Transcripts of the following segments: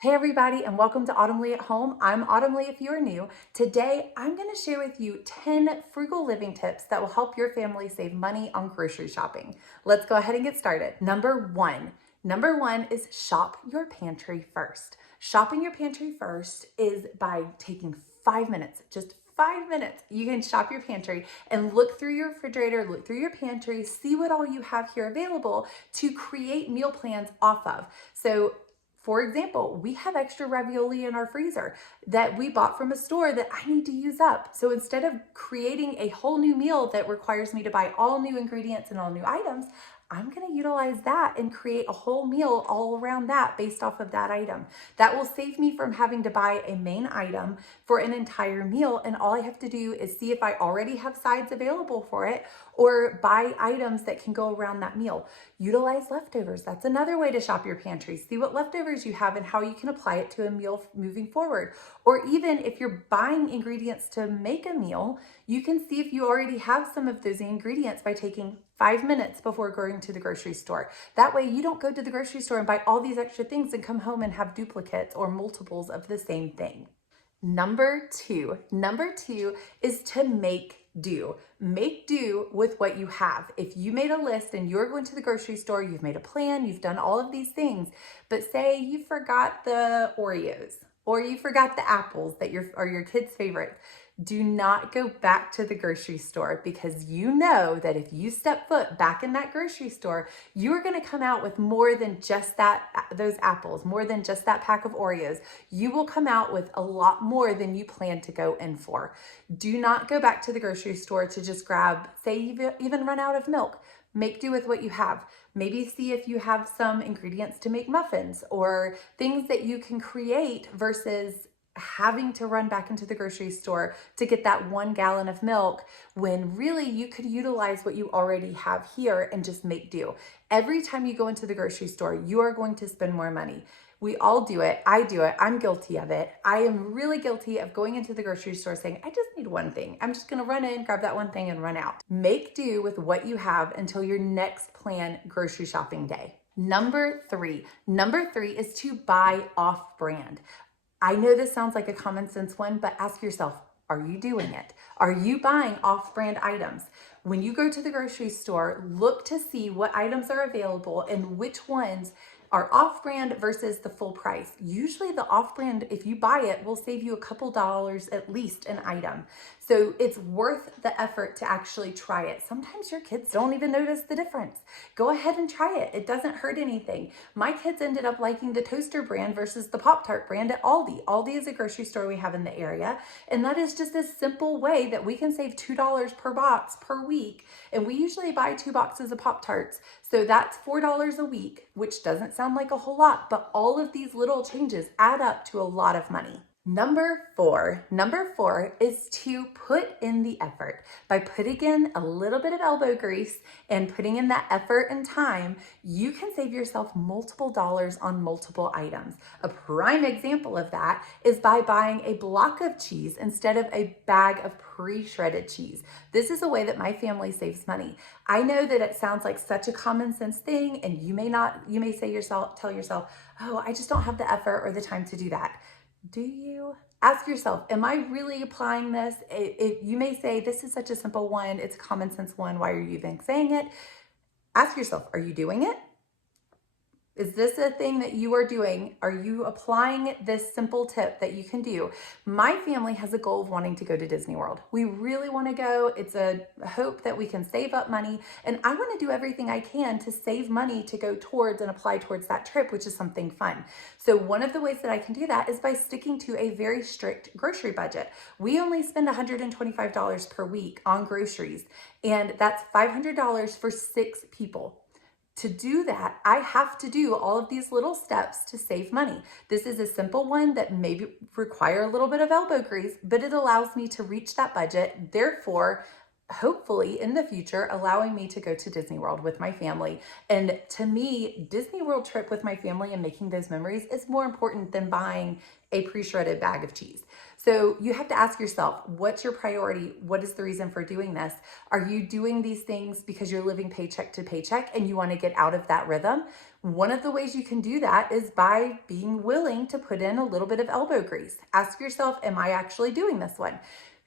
Hey everybody, and welcome to Autumn Leigh at Home. I'm Autumn Leigh if you are new. Today, I'm gonna share with you 10 frugal living tips that will help your family save money on grocery shopping. Let's go ahead and get started. Number one is shop your pantry first. Shopping your pantry first is by taking 5 minutes, just 5 minutes. You can shop your pantry and look through your refrigerator, look through your pantry, see what all you have here available to create meal plans off of. So for example, we have extra ravioli in our freezer that we bought from a store that I need to use up. So instead of creating a whole new meal that requires me to buy all new ingredients and all new items, I'm going to utilize that and create a whole meal all around that based off of that item. That will save me from having to buy a main item for an entire meal. And all I have to do is see if I already have sides available for it or buy items that can go around that meal. Utilize leftovers. That's another way to shop your pantry. See what leftovers you have and how you can apply it to a meal moving forward. Or even if you're buying ingredients to make a meal, you can see if you already have some of those ingredients by taking 5 minutes before going to the grocery store. That way you don't go to the grocery store and buy all these extra things and come home and have duplicates or multiples of the same thing. Number two is to make do. Make do with what you have. If you made a list and you're going to the grocery store, you've made a plan, you've done all of these things, but say you forgot the Oreos or you forgot the apples that are your kids' favorites. Do not go back to the grocery store because you know that if you step foot back in that grocery store, you are going to come out with more than just those apples, more than just that pack of Oreos. You will come out with a lot more than you plan to go in for. Do not go back to the grocery store to just grab, say you even run out of milk. Make do with what you have. Maybe see if you have some ingredients to make muffins or things that you can create versus having to run back into the grocery store to get that 1 gallon of milk when really you could utilize what you already have here and just make do. Every time you go into the grocery store, you are going to spend more money. We all do it. I do it. I'm guilty of it. I am really guilty of going into the grocery store saying, I just need one thing. I'm just going to run in, grab that one thing and run out. Make do with what you have until your next planned grocery shopping day. Number three is to buy off brand. I know this sounds like a common sense one, but ask yourself, are you doing it? Are you buying off-brand items? When you go to the grocery store, look to see what items are available and which ones are off-brand versus the full price. Usually the off-brand, if you buy it, will save you a couple dollars at least an item. So it's worth the effort to actually try it. Sometimes your kids don't even notice the difference. Go ahead and try it. It doesn't hurt anything. My kids ended up liking the toaster brand versus the Pop-Tart brand at Aldi. Aldi is a grocery store we have in the area. And that is just a simple way that we can save $2 per box per week. And we usually buy 2 boxes of Pop-Tarts. So that's $4 a week, which doesn't sound like a whole lot, but all of these little changes add up to a lot of money. Number four is to put in the effort. By putting in a little bit of elbow grease and putting in that effort and time, you can save yourself multiple dollars on multiple items. A prime example of that is by buying a block of cheese instead of a bag of pre-shredded cheese. This is a way that my family saves money. I know that it sounds like such a common sense thing, and you may tell yourself, oh, I just don't have the effort or the time to do that. Do you? Ask yourself, am I really applying this? You may say, this is such a simple one. It's a common sense one. Why are you even saying it? Ask yourself, are you doing it? Is this a thing that you are doing? Are you applying this simple tip that you can do? My family has a goal of wanting to go to Disney World. We really want to go. It's a hope that we can save up money. And I want to do everything I can to save money to go towards and apply towards that trip, which is something fun. So one of the ways that I can do that is by sticking to a very strict grocery budget. We only spend $125 per week on groceries, and that's $500 for 6 people. To do that, I have to do all of these little steps to save money. This is a simple one that maybe require a little bit of elbow grease, but it allows me to reach that budget. Therefore, hopefully in the future, allowing me to go to Disney World with my family. And to me, Disney World trip with my family and making those memories is more important than buying a pre-shredded bag of cheese. So you have to ask yourself, what's your priority? What is the reason for doing this? Are you doing these things because you're living paycheck to paycheck and you want to get out of that rhythm? One of the ways you can do that is by being willing to put in a little bit of elbow grease. Ask yourself, am I actually doing this one?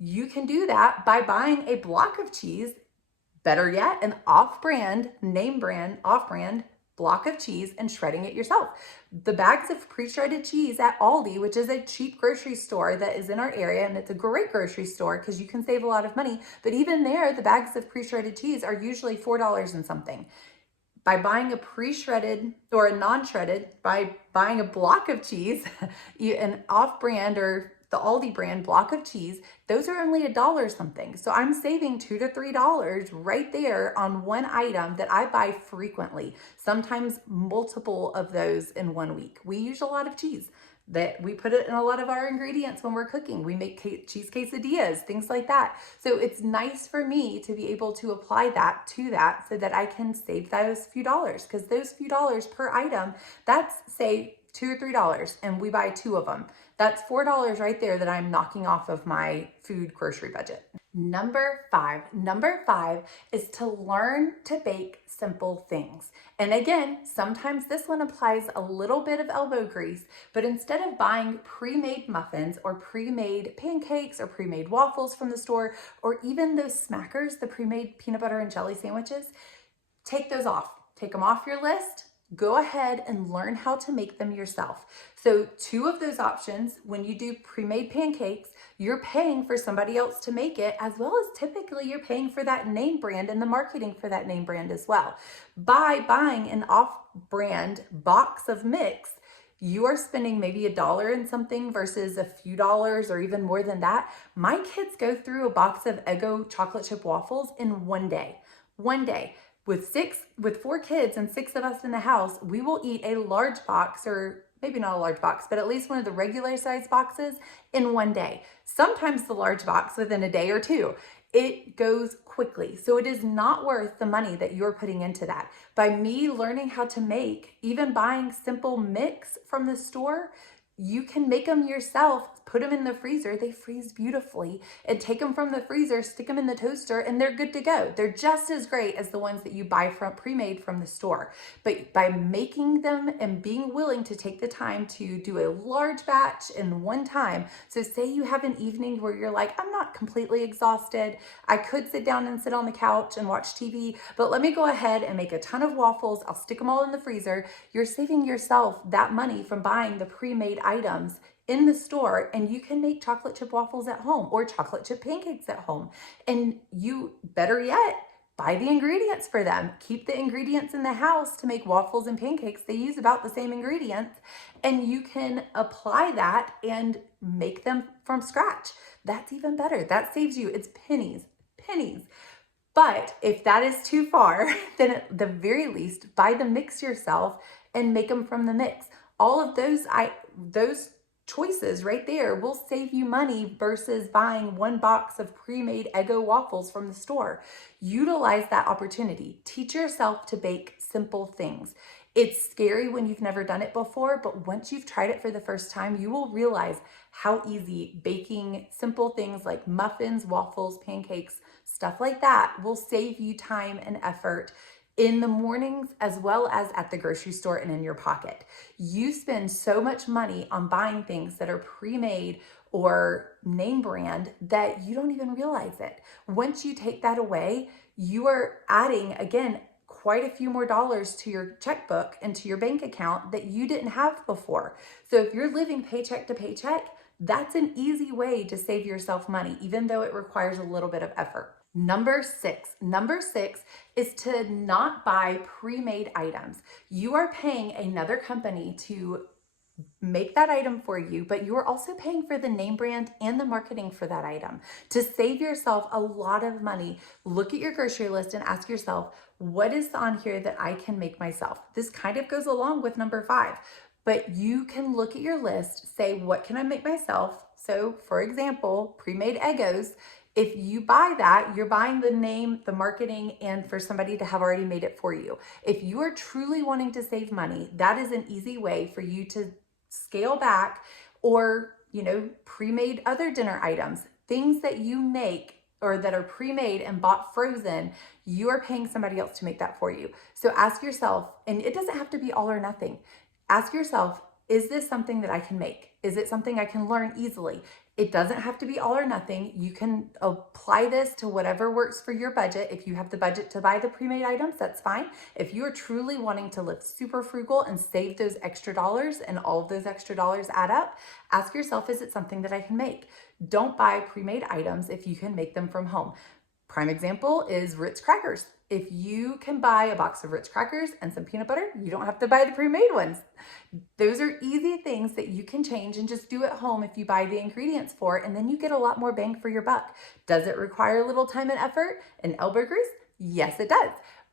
You can do that by buying a block of cheese, better yet, an off-brand, name brand, off-brand block of cheese, and shredding it yourself. The bags of pre-shredded cheese at Aldi, which is a cheap grocery store that is in our area, and it's a great grocery store because you can save a lot of money, but even there, the bags of pre-shredded cheese are usually $4 and something. By buying a pre-shredded or a non-shredded, by buying a block of cheese, an off-brand or the Aldi brand block of cheese, those are only $1 something. So I'm saving $2 to $3 right there on one item that I buy frequently, sometimes multiple of those in 1 week. We use a lot of cheese. That we put it in a lot of our ingredients when we're cooking. We make cheese quesadillas, things like that. So it's nice for me to be able to apply that to that so that I can save those few dollars, because those few dollars per item, that's say $2 or $3, and we buy 2 of them. That's $4 right there that I'm knocking off of my food grocery budget. Number five is to learn to bake simple things. And again, sometimes this one applies a little bit of elbow grease, but instead of buying pre-made muffins or pre-made pancakes or pre-made waffles from the store, or even those smackers, the pre-made peanut butter and jelly sandwiches, take those off. Take them off your list. Go ahead and learn how to make them yourself. So 2 of those options, when you do pre-made pancakes, you're paying for somebody else to make it, as well as typically you're paying for that name brand and the marketing for that name brand as well. By buying an off-brand box of mix, you are spending maybe $1 and something versus a few dollars or even more than that. My kids go through a box of Eggo chocolate chip waffles in 1 day. 1 day. With 4 kids and 6 of us in the house, we will eat a large box, or maybe not a large box, but at least one of the regular size boxes in 1 day. Sometimes the large box within a day or 2. It goes quickly. So it is not worth the money that you're putting into that. By me learning how to make, even buying simple mix from the store, you can make them yourself, put them in the freezer, they freeze beautifully, and take them from the freezer, stick them in the toaster, and they're good to go. They're just as great as the ones that you buy from pre-made from the store. But by making them and being willing to take the time to do a large batch in one time, so say you have an evening where you're like, I'm not completely exhausted, I could sit down and sit on the couch and watch TV, but let me go ahead and make a ton of waffles, I'll stick them all in the freezer. You're saving yourself that money from buying the pre-made items in the store, and you can make chocolate chip waffles at home or chocolate chip pancakes at home. And you, better yet, buy the ingredients for them. Keep the ingredients in the house to make waffles and pancakes. They use about the same ingredients, and you can apply that and make them from scratch. That's even better. That saves you, it's pennies. But if that is too far, then at the very least, buy the mix yourself and make them from the mix. All of those choices right there will save you money versus buying 1 box of pre-made Eggo waffles from the store. Utilize that opportunity. Teach yourself to bake simple things. It's scary when you've never done it before, but once you've tried it for the first time, you will realize how easy baking simple things like muffins, waffles, pancakes, stuff like that will save you time and effort in the mornings as well as at the grocery store and in your pocket. You spend so much money on buying things that are pre-made or name brand that you don't even realize it. Once you take that away, you are adding, again, quite a few more dollars to your checkbook and to your bank account that you didn't have before. So if you're living paycheck to paycheck, that's an easy way to save yourself money, even though it requires a little bit of effort. Number six is to not buy pre-made items. You are paying another company to make that item for you, but you are also paying for the name brand and the marketing for that item. To save yourself a lot of money, look at your grocery list and ask yourself, what is on here that I can make myself? This kind of goes along with number 5, but you can look at your list, say, what can I make myself? So for example, pre-made Eggos. If you buy that, you're buying the name, the marketing, and for somebody to have already made it for you. If you are truly wanting to save money, that is an easy way for you to scale back or, pre-made other dinner items, things that you make or that are pre-made and bought frozen, you are paying somebody else to make that for you. So ask yourself, and it doesn't have to be all or nothing. Ask yourself, is this something that I can make? Is it something I can learn easily? It doesn't have to be all or nothing. You can apply this to whatever works for your budget. If you have the budget to buy the pre-made items, that's fine. If you are truly wanting to live super frugal and save those extra dollars and all of those extra dollars add up, ask yourself, is it something that I can make? Don't buy pre-made items if you can make them from home. Prime example is Ritz crackers. If you can buy a box of Ritz crackers and some peanut butter, you don't have to buy the pre-made ones. Those are easy things that you can change and just do at home if you buy the ingredients for, and then you get a lot more bang for your buck. Does it require a little time and effort and elbow grease? Yes, it does.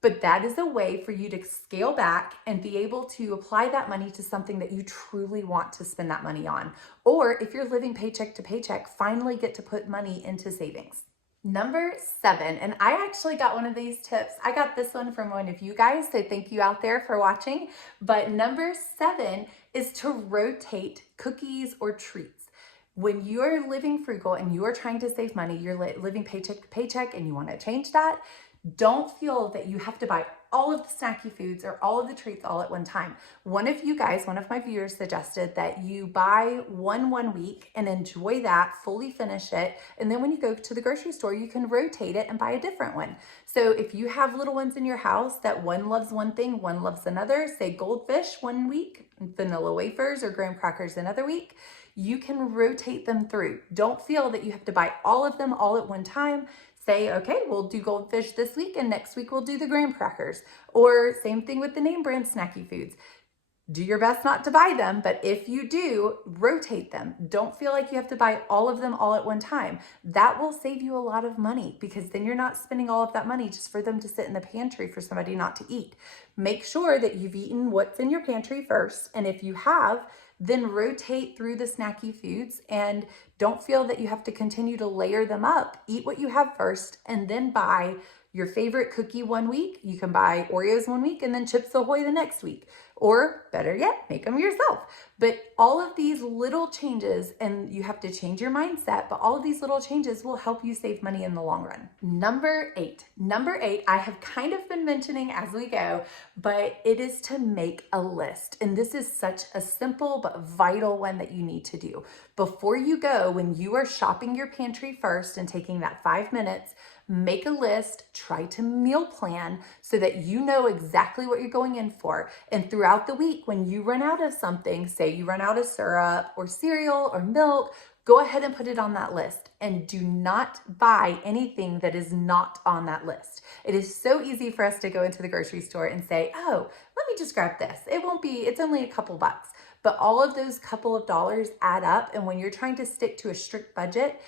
But that is a way for you to scale back and be able to apply that money to something that you truly want to spend that money on. Or if you're living paycheck to paycheck, finally get to put money into savings. Number 7, and I actually got one of these tips. I got this one from one of you guys, so thank you out there for watching. But number 7 is to rotate cookies or treats. When you are living frugal and you are trying to save money, you're living paycheck to paycheck and you want to change that, don't feel that you have to buy all of the snacky foods or all of the treats all at one time. One of my viewers suggested that you buy one week and enjoy that, fully finish it. And then when you go to the grocery store, you can rotate it and buy a different one. So if you have little ones in your house that one loves one thing, one loves another, say goldfish one week, vanilla wafers or graham crackers another week, you can rotate them through. Don't feel that you have to buy all of them all at one time. Say, okay, we'll do goldfish this week and next week we'll do the graham crackers. Or same thing with the name brand snacky foods. Do your best not to buy them, but if you do, rotate them. Don't feel like you have to buy all of them all at one time. That will save you a lot of money because then you're not spending all of that money just for them to sit in the pantry for somebody not to eat. Make sure that you've eaten what's in your pantry first, and if you have, then rotate through the snacky foods and don't feel that you have to continue to layer them up. Eat what you have first and then buy your favorite cookie one week. You can buy Oreos one week and then Chips Ahoy the next week. Or better yet, make them yourself. But all of these little changes, and you have to change your mindset, but all of these little changes will help you save money in the long run. Number 8, I have kind of been mentioning as we go, but it is to make a list. And this is such a simple but vital one that you need to do. Before you go, when you are shopping your pantry first and taking that 5 minutes, make a list, try to meal plan so that you know exactly what you're going in for. And throughout the week, when you run out of something, say you run out of syrup or cereal or milk, go ahead and put it on that list and do not buy anything that is not on that list. It is so easy for us to go into the grocery store and say, oh, let me just grab this. It's only a couple bucks. But all of those couple of dollars add up. And when you're trying to stick to a strict budget,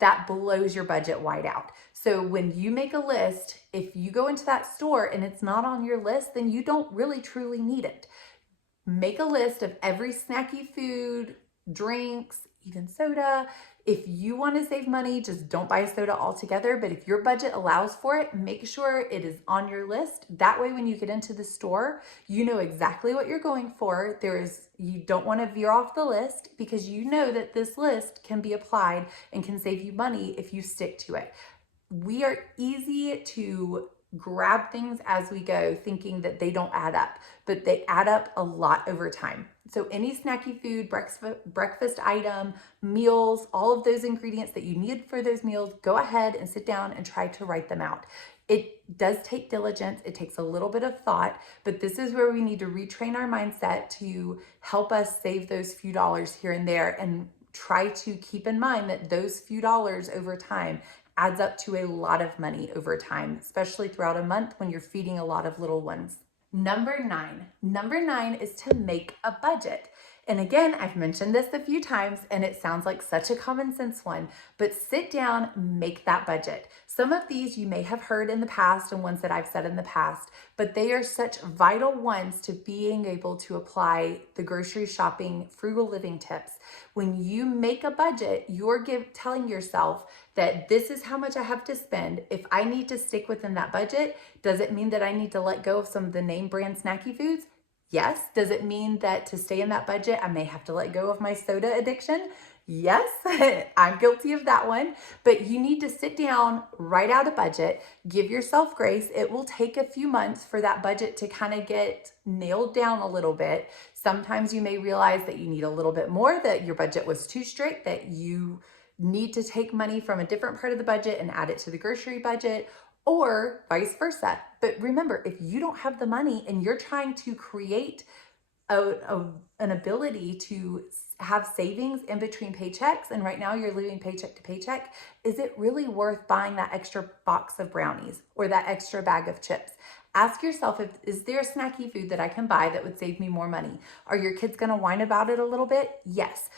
that blows your budget wide out. So when you make a list, if you go into that store and it's not on your list, then you don't really truly need it. Make a list of every snacky food, drinks, even soda. If you want to save money, just don't buy soda altogether. But if your budget allows for it, make sure it is on your list. That way, when you get into the store, you know exactly what you're going for. You don't want to veer off the list because you know that this list can be applied and can save you money if you stick to it. We are easy to grab things as we go thinking that they don't add up, but they add up a lot over time. So any snacky food, breakfast item, meals, all of those ingredients that you need for those meals, go ahead and sit down and try to write them out. It does take diligence. It takes a little bit of thought, but this is where we need to retrain our mindset to help us save those few dollars here and there and try to keep in mind that those few dollars over time adds up to a lot of money over time, especially throughout a month when you're feeding a lot of little ones. Number 9 is to make a budget. And again, I've mentioned this a few times and it sounds like such a common sense one, but sit down, make that budget. Some of these you may have heard in the past and ones that I've said in the past, but they are such vital ones to being able to apply the grocery shopping, frugal living tips. When you make a budget, you're telling yourself that this is how much I have to spend. If I need to stick within that budget, does it mean that I need to let go of some of the name brand snacky foods? Yes. Does it mean that to stay in that budget, I may have to let go of my soda addiction? Yes, I'm guilty of that one. But you need to sit down, write out a budget, give yourself grace. It will take a few months for that budget to kind of get nailed down a little bit. Sometimes you may realize that you need a little bit more, that your budget was too strict, that you need to take money from a different part of the budget and add it to the grocery budget, or vice versa. But remember, if you don't have the money and you're trying to create an ability to have savings in between paychecks, and right now you're living paycheck to paycheck, is it really worth buying that extra box of brownies or that extra bag of chips? Ask yourself, is there a snacky food that I can buy that would save me more money? Are your kids going to whine about it a little bit? Yes.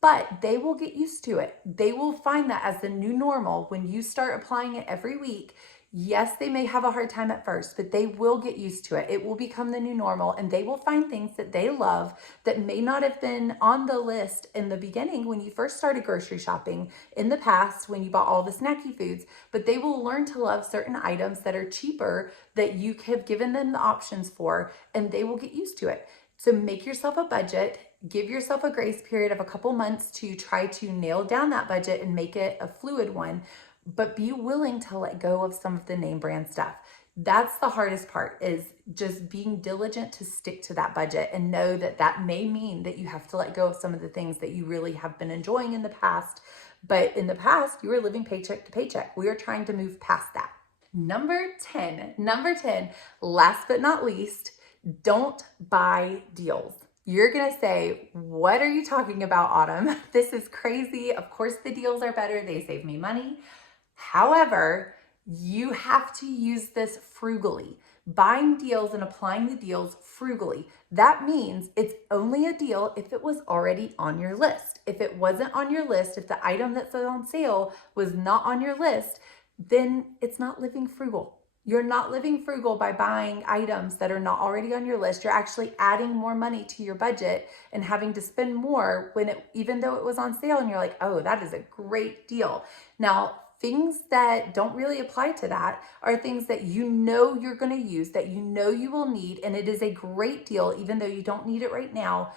But they will get used to it. They will find that as the new normal when you start applying it every week. Yes, they may have a hard time at first, but they will get used to it. It will become the new normal, and they will find things that they love that may not have been on the list in the beginning when you first started grocery shopping in the past when you bought all the snacky foods, but they will learn to love certain items that are cheaper that you have given them the options for, and they will get used to it. So make yourself a budget. Give yourself a grace period of a couple months to try to nail down that budget and make it a fluid one, but be willing to let go of some of the name brand stuff. That's the hardest part, is just being diligent to stick to that budget and know that that may mean that you have to let go of some of the things that you really have been enjoying in the past. But in the past, you were living paycheck to paycheck. We are trying to move past that. Number 10, last but not least, don't buy deals. You're going to say, what are you talking about, Autumn? This is crazy. Of course, the deals are better. They save me money. However, you have to use this frugally. Buying deals and applying the deals frugally. That means it's only a deal if it was already on your list. If it wasn't on your list, if the item that's on sale was not on your list, then it's not living frugal. You're not living frugal by buying items that are not already on your list. You're actually adding more money to your budget and having to spend more even though it was on sale and you're like, oh, that is a great deal. Now, things that don't really apply to that are things that you know you're going to use, that you know you will need, and it is a great deal even though you don't need it right now.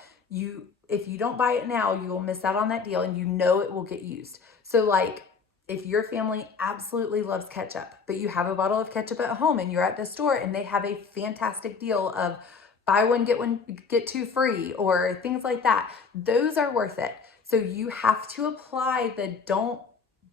If you don't buy it now, you will miss out on that deal and you know it will get used. So like, if your family absolutely loves ketchup, but you have a bottle of ketchup at home and you're at the store and they have a fantastic deal of buy one, get two free, or things like that, those are worth it. So you have to apply the don't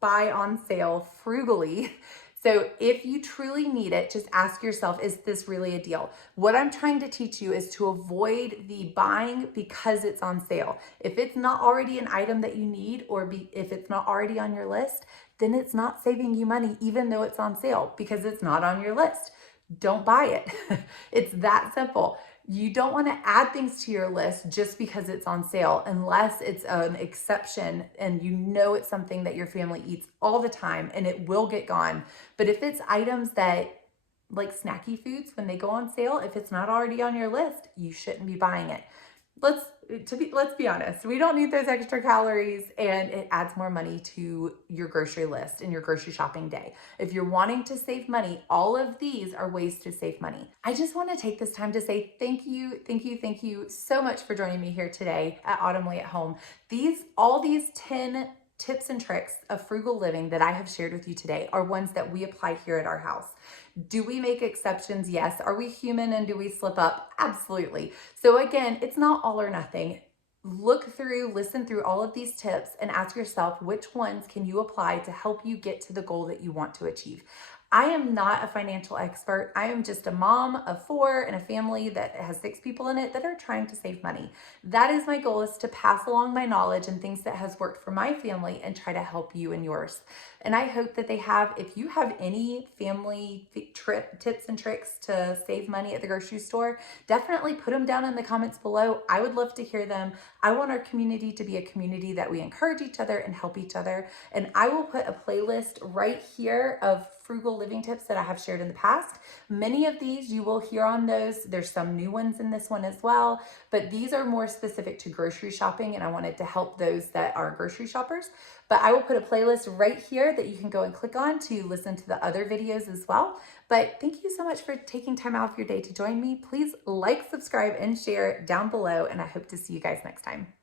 buy on sale frugally. So if you truly need it, just ask yourself, is this really a deal? What I'm trying to teach you is to avoid the buying because it's on sale. If it's not already an item that you need, if it's not already on your list, then it's not saving you money, even though it's on sale, because it's not on your list. Don't buy it. It's that simple. You don't want to add things to your list just because it's on sale, unless it's an exception and you know it's something that your family eats all the time and it will get gone. But if it's items that, like snacky foods, when they go on sale, if it's not already on your list, you shouldn't be buying it. Let's be honest, we don't need those extra calories, and it adds more money to your grocery list and your grocery shopping day. If you're wanting to save money, all of these are ways to save money. I just want to take this time to say thank you so much for joining me here today at Autumn Leigh at Home. All these 10 tips and tricks of frugal living that I have shared with you today are ones that we apply here at our house. Do we make exceptions? Yes. Are we human and do we slip up? Absolutely. So again, it's not all or nothing. Listen through all of these tips and ask yourself, which ones can you apply to help you get to the goal that you want to achieve? I am not a financial expert. I am just a mom of 4 and a family that has 6 people in it that are trying to save money. That is my goal, is to pass along my knowledge and things that has worked for my family and try to help you and yours. And I hope that if you have any family tips and tricks to save money at the grocery store, definitely put them down in the comments below. I would love to hear them. I want our community to be a community that we encourage each other and help each other. And I will put a playlist right here of frugal living tips that I have shared in the past. Many of these you will hear on those. There's some new ones in this one as well, but these are more specific to grocery shopping, and I wanted to help those that are grocery shoppers. But I will put a playlist right here that you can go and click on to listen to the other videos as well. But thank you so much for taking time out of your day to join me. Please like, subscribe, and share down below, and I hope to see you guys next time.